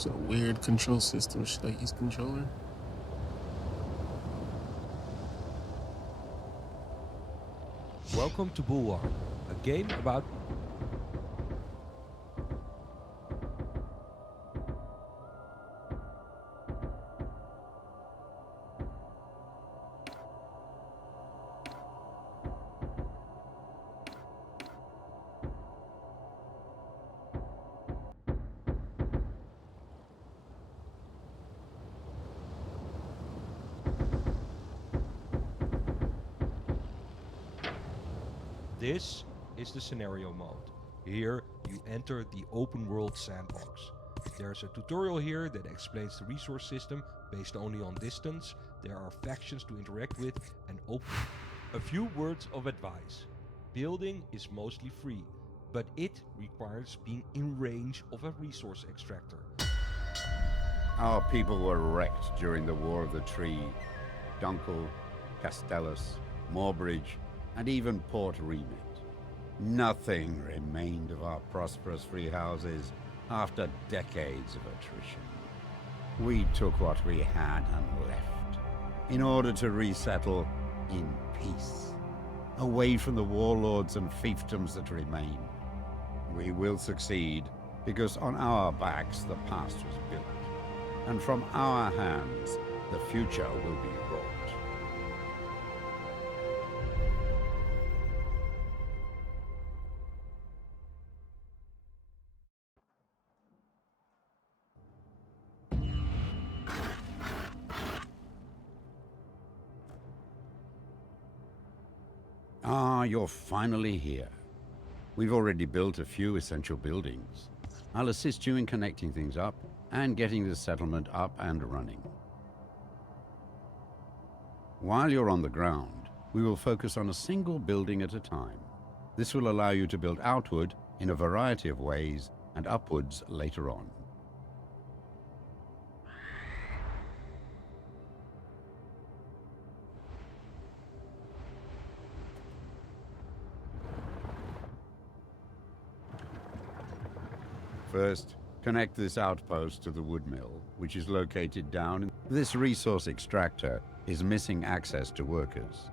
It's a weird control system. Should I use controller? Welcome to Bulwark, a game about... This is the scenario mode. Here you enter the open world sandbox. There's a tutorial here that explains the resource system based only on distance. There are factions to interact with and a few words of advice. Building is mostly free, but it requires being in range of a resource extractor. Our people were wrecked during the War of the Tree. Dunkel, Castellus, Moorbridge, and even Port Remit. Nothing remained of our prosperous free houses after decades of attrition. We took what we had and left in order to resettle in peace, away from the warlords and fiefdoms that remain. We will succeed because on our backs the past was built, and from our hands the future will be wrought. Ah, you're finally here. We've already built a few essential buildings. I'll assist you in connecting things up and getting the settlement up and running. While you're on the ground, we will focus on a single building at a time. This will allow you to build outward in a variety of ways and upwards later on. First, connect this outpost to the wood mill, which is located down in... This resource extractor is missing access to workers.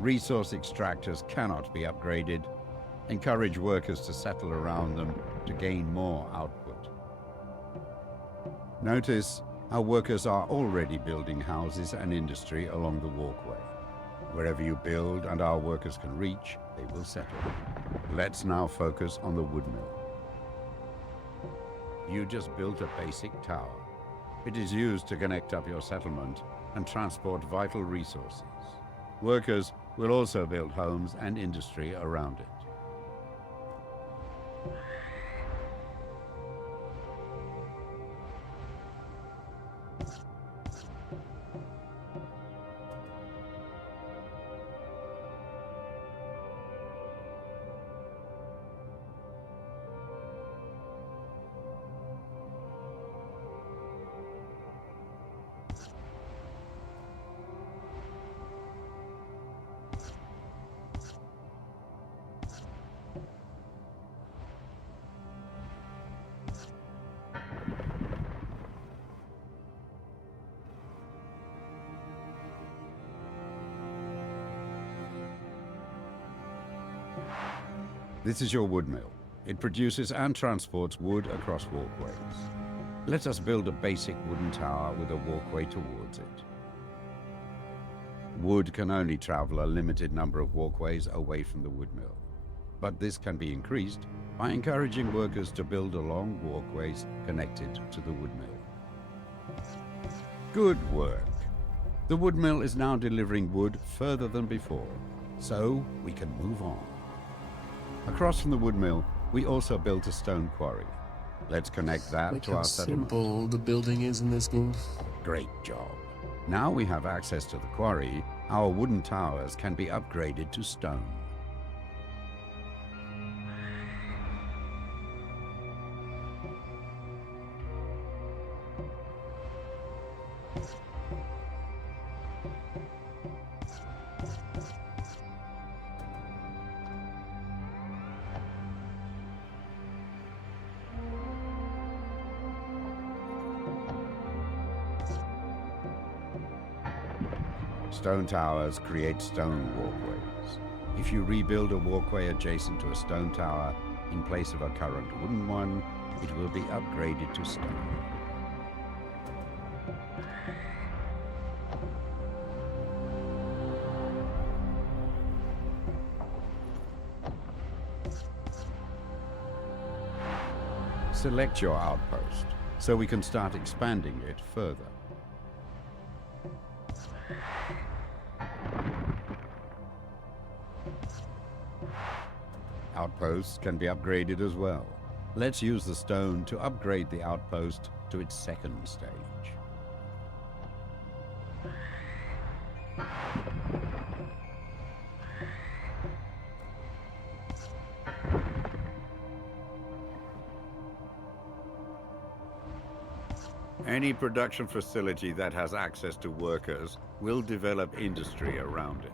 Resource extractors cannot be upgraded. Encourage workers to settle around them to gain more output. Notice our workers are already building houses and industry along the walkway. Wherever you build and our workers can reach, they will settle. Let's now focus on the wood mill. You just built a basic tower. It is used to connect up your settlement and transport vital resources. Workers will also build homes and industry around it. This is your wood mill. It produces and transports wood across walkways. Let us build a basic wooden tower with a walkway towards it. Wood can only travel a limited number of walkways away from the wood mill, but this can be increased by encouraging workers to build along walkways connected to the wood mill. Good work. The wood mill is now delivering wood further than before, so we can move on. Across from the wood mill, we also built a stone quarry. Let's connect that to our settlement. How simple the building is in this game. Great job. Now we have access to the quarry, our wooden towers can be upgraded to stone. Stone towers create stone walkways. If you rebuild a walkway adjacent to a stone tower in place of a current wooden one, it will be upgraded to stone. Select your outpost so we can start expanding it further. Outposts can be upgraded as well. Let's use the stone to upgrade the outpost to its second stage. Any production facility that has access to workers will develop industry around it.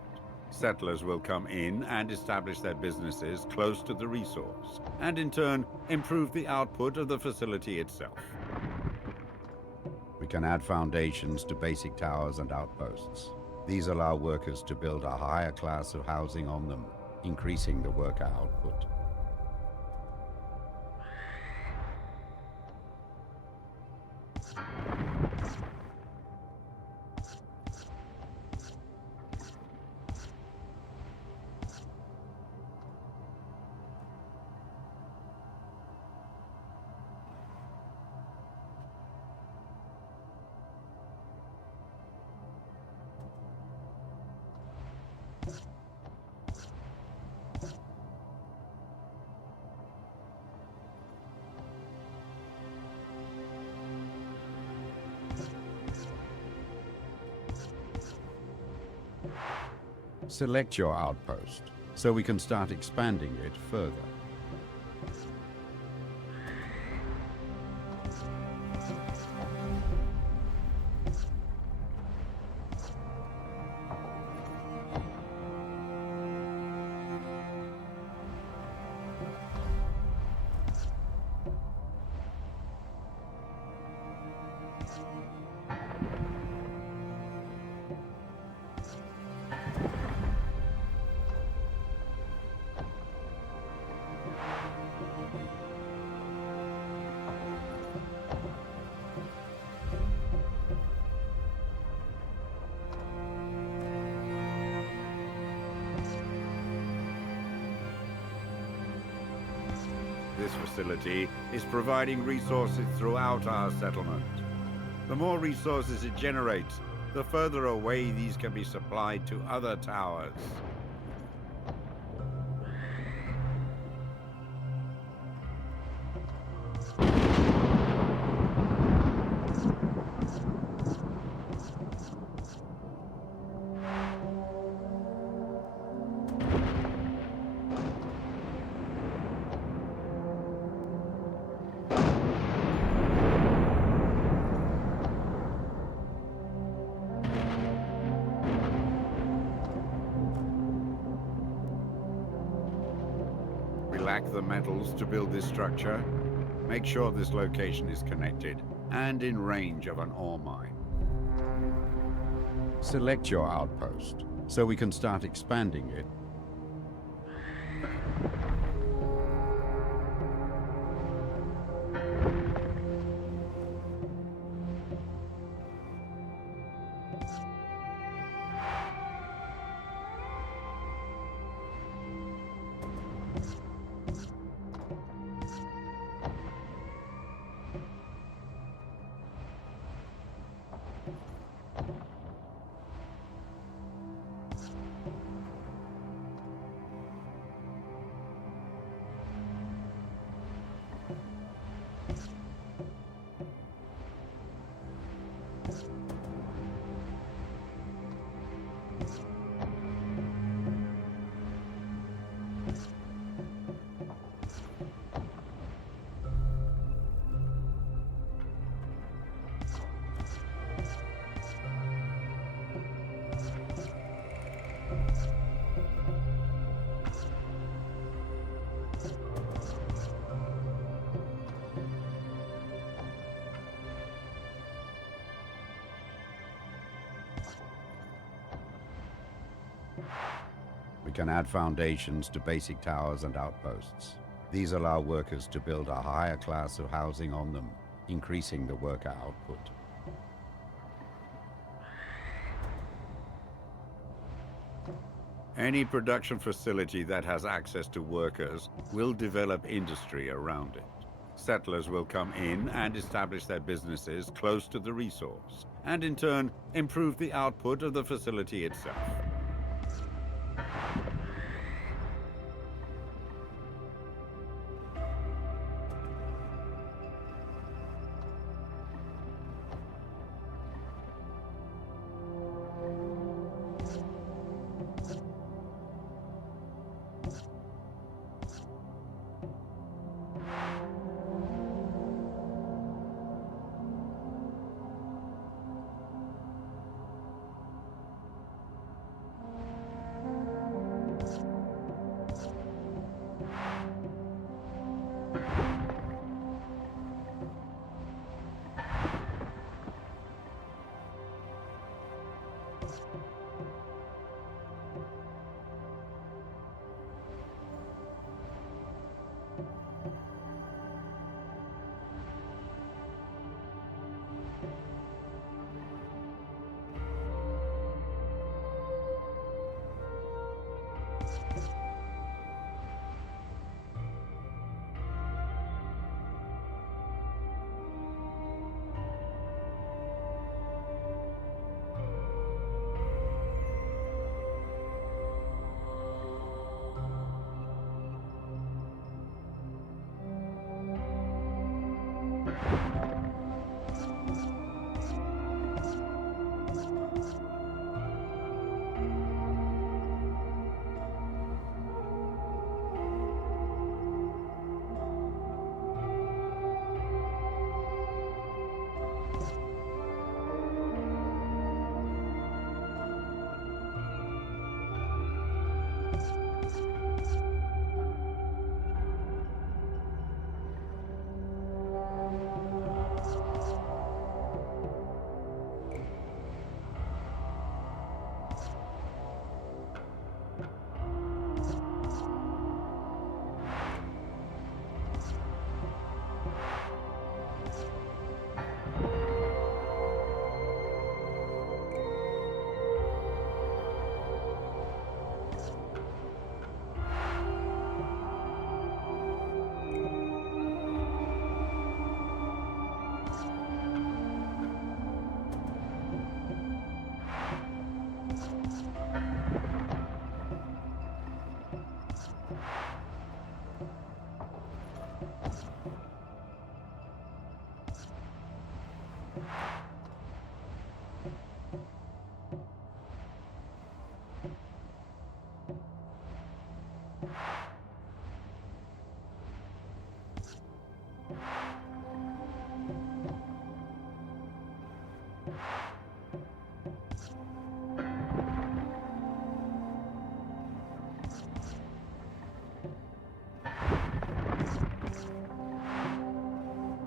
Settlers will come in and establish their businesses close to the resource, and in turn, improve the output of the facility itself. We can add foundations to basic towers and outposts. These allow workers to build a higher class of housing on them, increasing the worker output. Select your outpost so we can start expanding it further. This facility is providing resources throughout our settlement. The more resources it generates, the further away these can be supplied to other towers. We lack the metals to build this structure. Make sure this location is connected and in range of an ore mine. Select your outpost so we can start expanding it. We can add foundations to basic towers and outposts. These allow workers to build a higher class of housing on them, increasing the worker output. Any production facility that has access to workers will develop industry around it. Settlers will come in and establish their businesses close to the resource, and in turn, improve the output of the facility itself.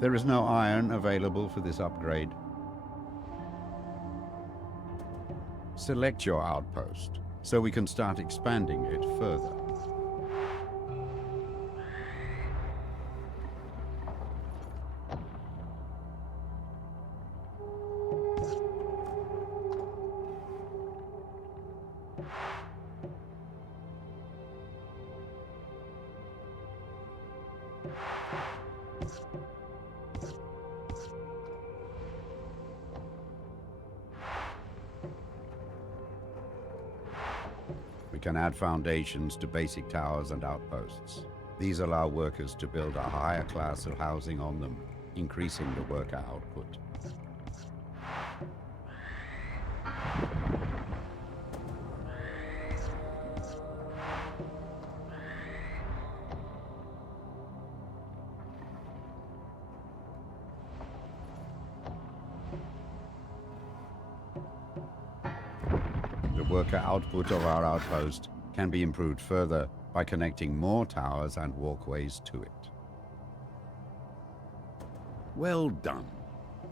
There is no iron available for this upgrade. Select your outpost so we can start expanding it further. We can add foundations to basic towers and outposts. These allow workers to build a higher class of housing on them, increasing the worker output. The worker output of our outpost can be improved further by connecting more towers and walkways to it. Well done.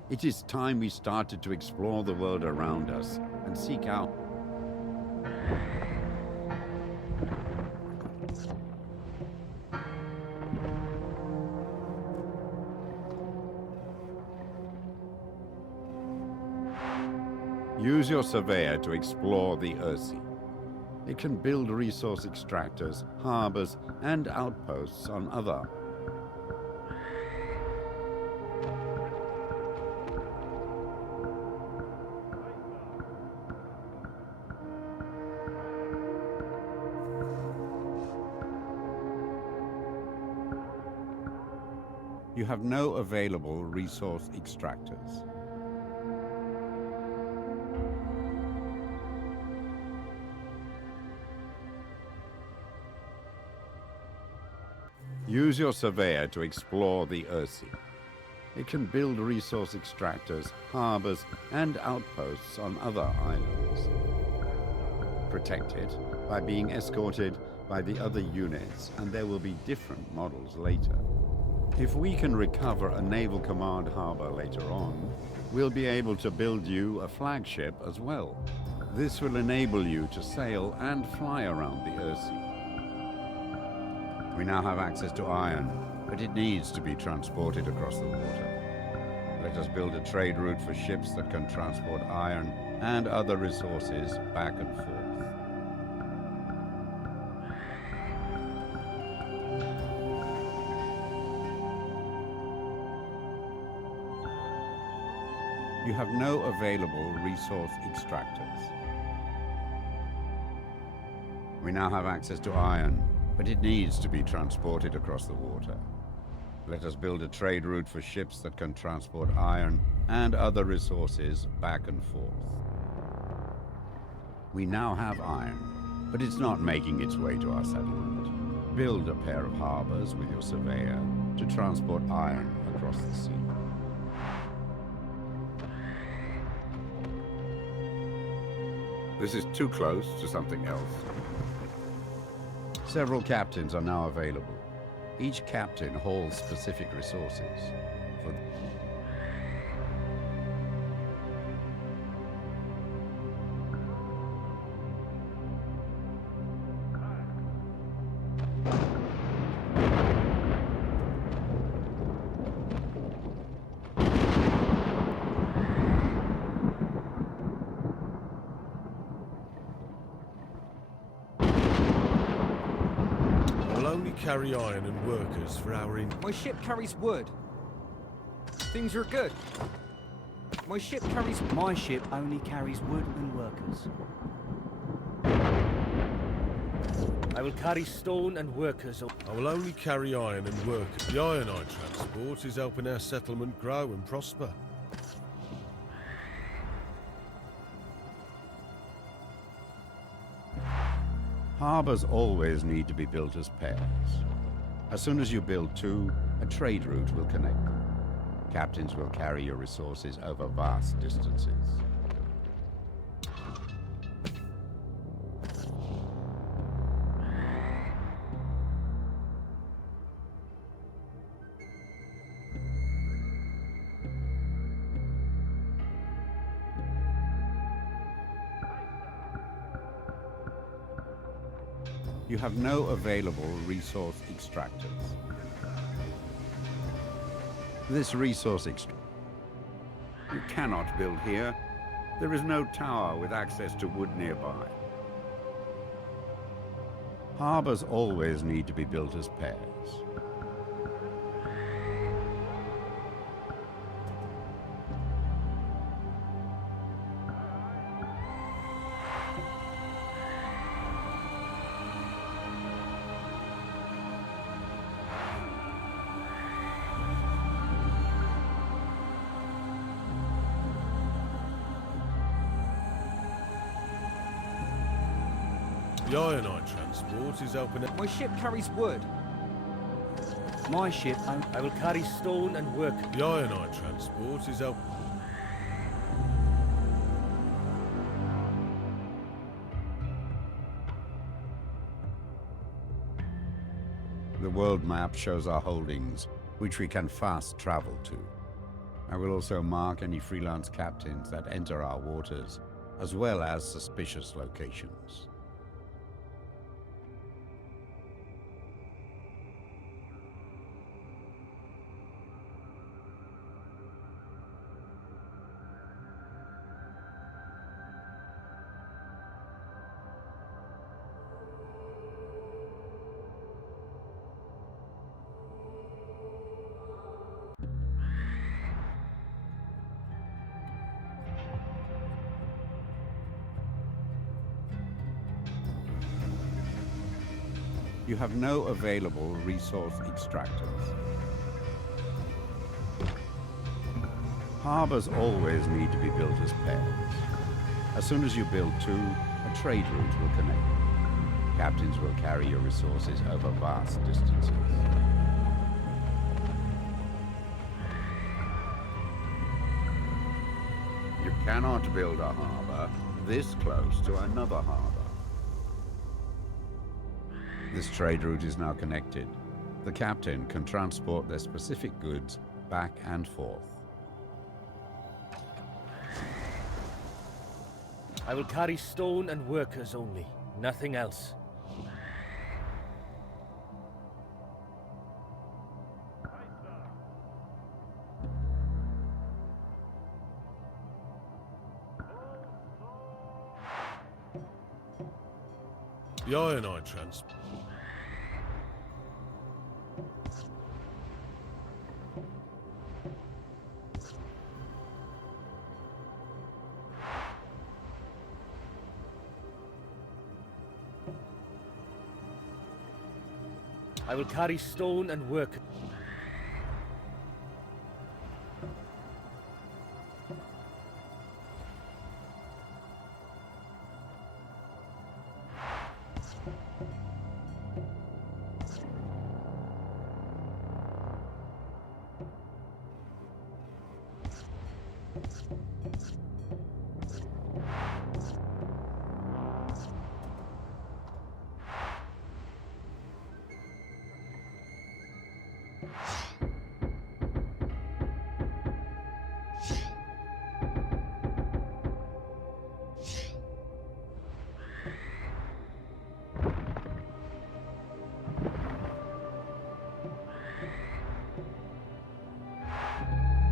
It is time we started to explore the world around us and seek out Use your surveyor to explore the Earthsea. It can build resource extractors, harbors, and outposts on other. You have no available resource extractors. Use your surveyor to explore the Earthsea. It can build resource extractors, harbors, and outposts on other islands. Protect it by being escorted by the other units, and there will be different models later. If we can recover a Naval Command harbor later on, we'll be able to build you a flagship as well. This will enable you to sail and fly around the Earthsea. We now have access to iron, but it needs to be transported across the water. Let us build a trade route for ships that can transport iron and other resources back and forth. You have no available resource extractors. We now have access to iron, but it needs to be transported across the water. Let us build a trade route for ships that can transport iron and other resources back and forth. We now have iron, but it's not making its way to our settlement. Build a pair of harbors with your surveyor to transport iron across the sea. This is too close to something else. Several captains are now available. Each captain holds specific resources. Carry iron and workers for our My ship carries wood. Things are good. My ship carries... My ship only carries wood and workers. I will carry stone and workers. I will only carry iron and workers. The iron I transport is helping our settlement grow and prosper. Harbors always need to be built as pairs. As soon as you build two, a trade route will connect them. Captains will carry your resources over vast distances. You have no available resource extractors. This resource extractor. You cannot build here. There is no tower with access to wood nearby. Harbors always need to be built as pairs. The iron I transport is helping out. My ship carries wood. My ship only... I will carry stone and work. The iron I transport is helping. The world map shows our holdings, which we can fast travel to. I will also mark any freelance captains that enter our waters, as well as suspicious locations. You have no available resource extractors. Harbors always need to be built as pairs. As soon as you build two, a trade route will connect them. Captains will carry your resources over vast distances. You cannot build a harbor this close to another harbor. This trade route is now connected. The captain can transport their specific goods back and forth. I will carry stone and workers only, nothing else. The ironite transport. I will carry stone and work.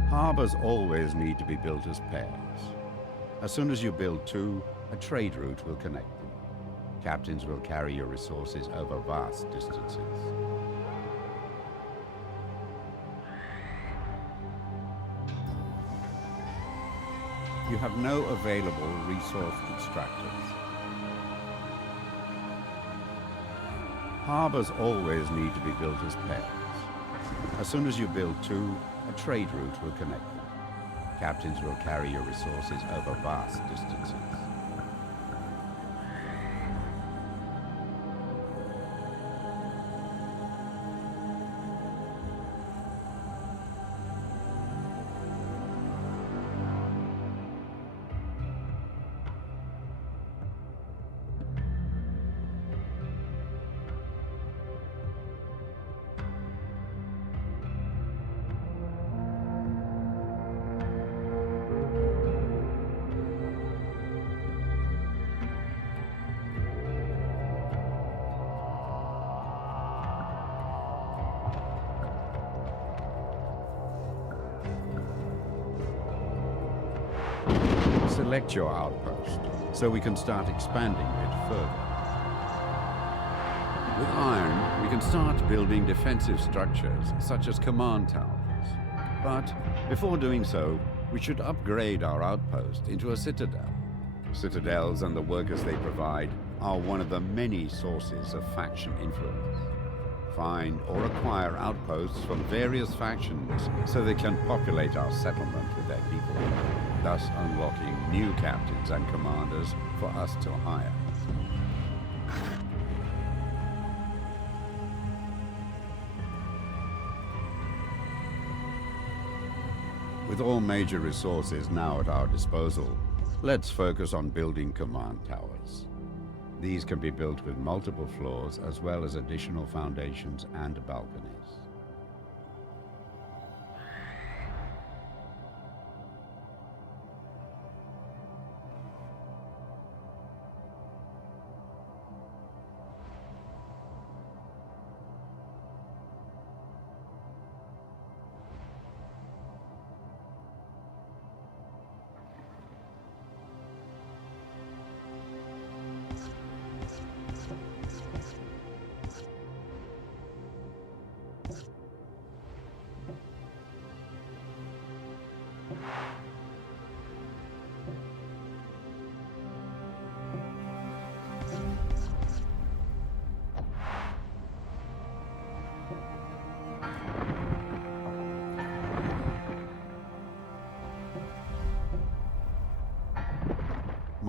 Harbors always need to be built as pairs. As soon as you build two, a trade route will connect them. Captains will carry your resources over vast distances. You have no available resource extractors. Harbors always need to be built as pairs. As soon as you build two, a trade route will connect them. Captains will carry your resources over vast distances. Select your outpost so we can start expanding it further. With iron, we can start building defensive structures such as command towers. But before doing so, we should upgrade our outpost into a citadel. Citadels and the workers they provide are one of the many sources of faction influence. Find or acquire outposts from various factions so they can populate our settlement with their people, thus unlocking new captains and commanders for us to hire. With all major resources now at our disposal, let's focus on building command towers. These can be built with multiple floors as well as additional foundations and balconies.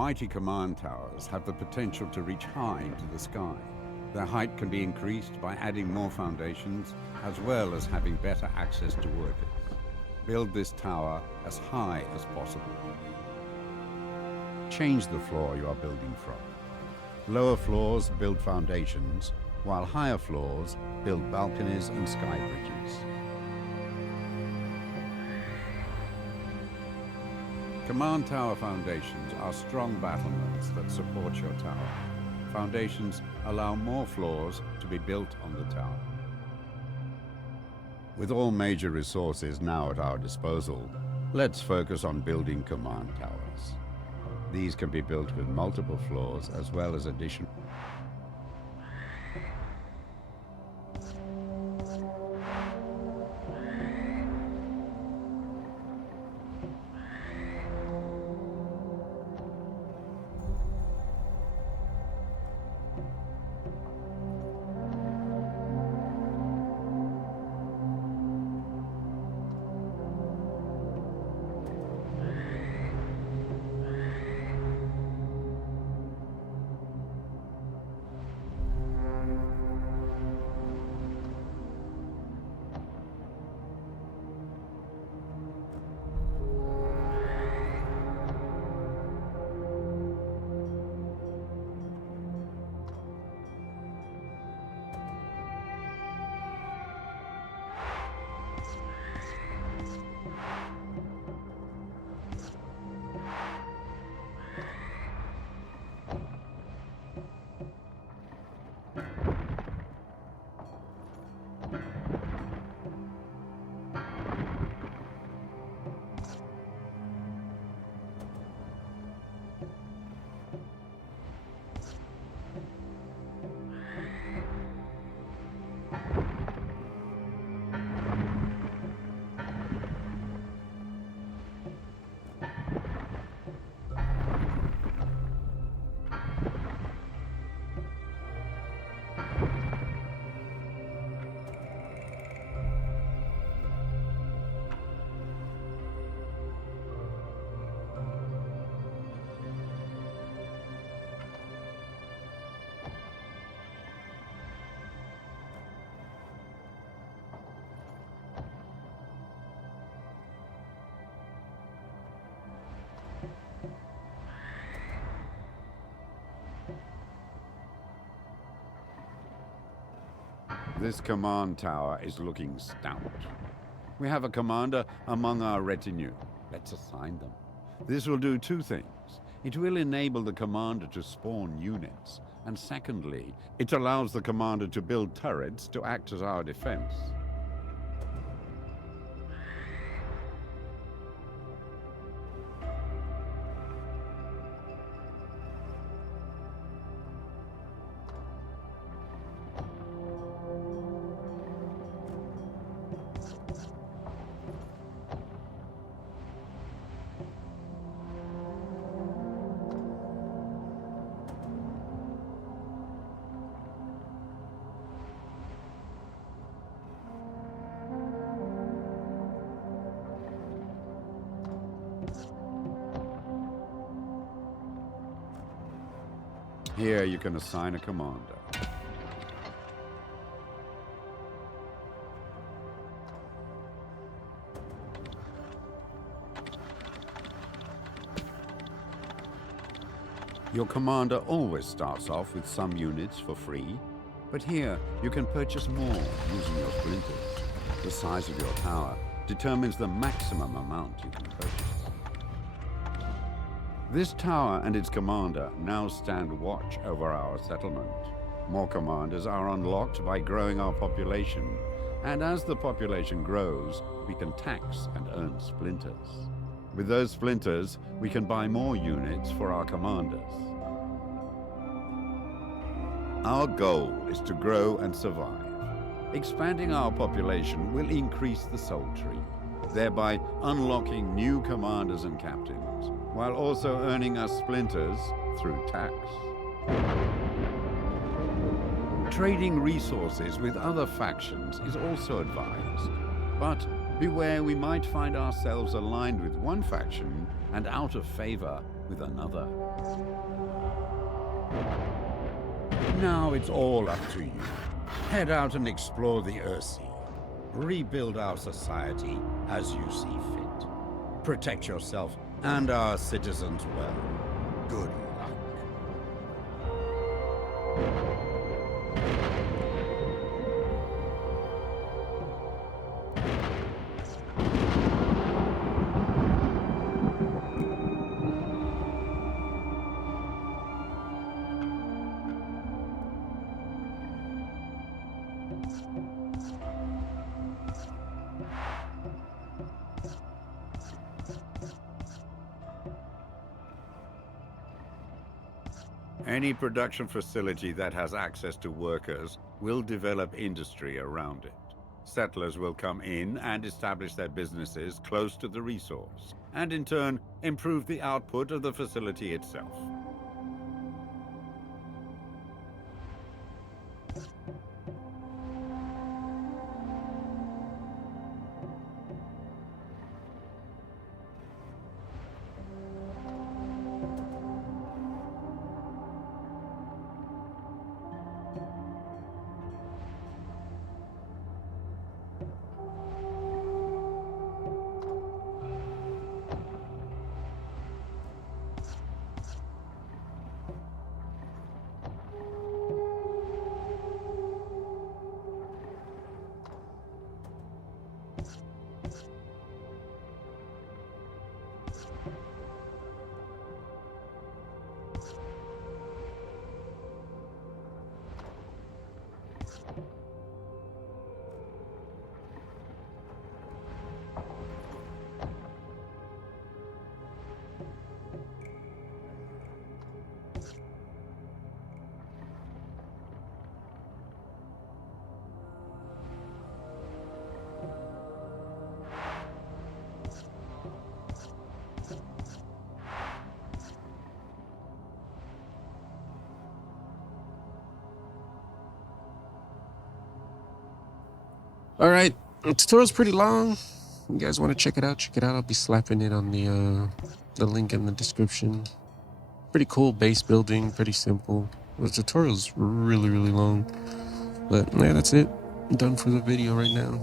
Mighty command towers have the potential to reach high into the sky. Their height can be increased by adding more foundations, as well as having better access to workers. Build this tower as high as possible. Change the floor you are building from. Lower floors build foundations, while higher floors build balconies and sky bridges. Command tower foundations are strong battlements that support your tower. Foundations allow more floors to be built on the tower. With all major resources now at our disposal, let's focus on building command towers. These can be built with multiple floors as well as additional. This command tower is looking stout. We have a commander among our retinue. Let's assign them. This will do two things. It will enable the commander to spawn units, and secondly, it allows the commander to build turrets to act as our defense. Here you can assign a commander. Your commander always starts off with some units for free, but here you can purchase more using your splinters. The size of your tower determines the maximum amount you can purchase. This tower and its commander now stand watch over our settlement. More commanders are unlocked by growing our population, and as the population grows, we can tax and earn splinters. With those splinters, we can buy more units for our commanders. Our goal is to grow and survive. Expanding our population will increase the soul tree, thereby unlocking new commanders and captains, while also earning us splinters through tax. Trading resources with other factions is also advised, but beware we might find ourselves aligned with one faction and out of favor with another. Now it's all up to you. Head out and explore the Earthsea. Rebuild our society as you see fit. Protect yourself and our citizens well. Good luck. Any production facility that has access to workers will develop industry around it. Settlers will come in and establish their businesses close to the resource, and in turn, improve the output of the facility itself. All right, the tutorial's pretty long. You guys want to check it out? Check it out. I'll be slapping it on the link in the description. Pretty cool base building, pretty simple. The tutorial's really long, but yeah, that's it. I'm done for the video right now.